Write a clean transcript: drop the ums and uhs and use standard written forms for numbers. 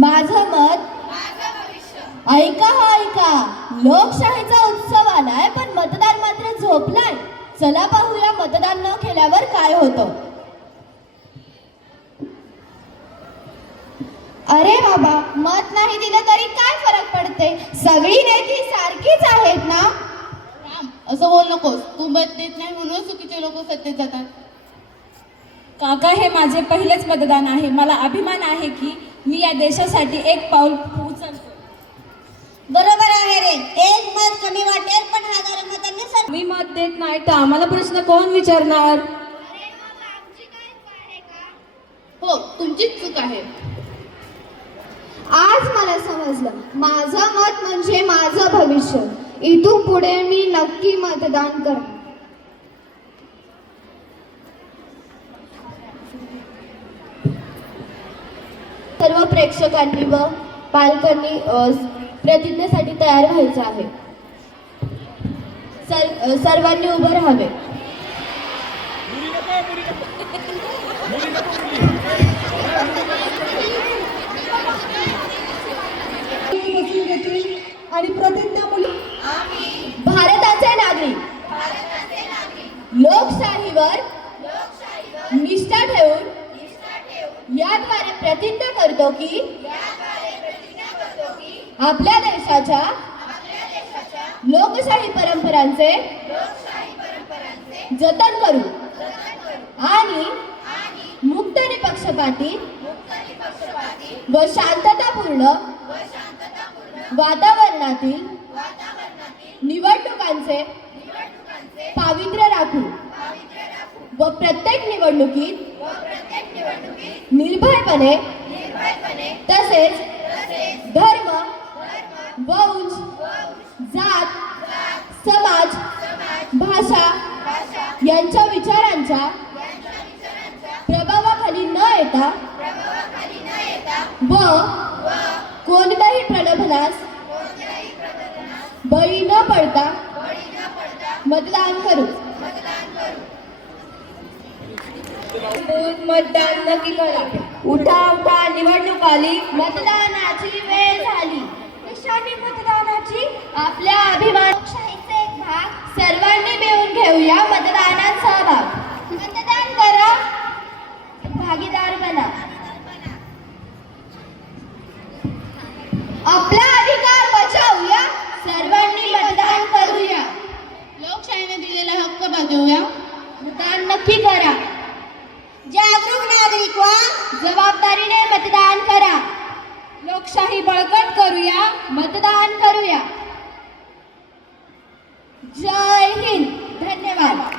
माझं मत ऐका हा ऐका. लोकशाहीचा उत्सव आलाय पण मतदार मात्र झोपलाय. चला पाहूया मतदान न केल्यावर काय होतं. अरे बाबा, मत नाही दिलं तरी काय फरक पडते? सगळी नेती सारखीच आहेत ना. राम, असं बोल नकोस. तू मत देत नाही म्हणून चुकीचे लोक सत्तेत जातात. काका, हे माझे पहिलेच मतदान आहे. मला अभिमान आहे की मी या देशासाठी एक पाऊल उचलतो. बरोबर आहे रे. एक मत कमी वाटेल पण हजार मतांनी मी मत देत नाही तर आम्हाला प्रश्न कोण विचारणार? हो, तुमचीच चूक आहे. आज मला समजलं, माझं मत म्हणजे माझं भविष्य. इथून पुढे मी नक्की मतदान करणार. सर्व प्रेक्षकांनी व पालकांनी प्रतिज्ञेसाठी तयार व्हायचं आहे. सर्वांनी उभं राहावे. आणि प्रतिज्ञा मुली भारताचे नागरिक लोकशाहीवर निष्ठा ठेवून याद्वारे प्रतिज्ञा करतो की आपल्या देशाच्या लोकशाही परंपरांचे जतन करू आणि मुक्त निपक्षपाती व शांततापूर्ण वातावरणातील निवडणुकांचे पावित्र्य राखू व प्रत्येक निवडणुकीत निर्भयपणे तसेच धर्म, वंश, जात, समाज, भाषा यांच्या विचारांच्या प्रभावाखाली न येता व कोणत्याही प्रलोभनास बळी न पडता मतदान करू. मतदान नक्की करा. उठा उठा, निवडणूक आली, मतदानाची वेळ झाली. कशाने मतदानाची? आपल्या अभिमान लोकशाहीचा एक भाग सर्वांनी मिळून घेऊया मतदानात सहभाग. मतदान करा, भागीदार बना. आपला अधिकार बजावूया, सर्वांनी मतदान करूया. लोकशाहीने दिलेला हक्क बजावूया. मतदान नक्की करा. जागरूक नागरिक व्हा, जबाबदारीने मतदान करा. लोकशाही बळकट करूया, मतदान करूया. जय हिंद. धन्यवाद.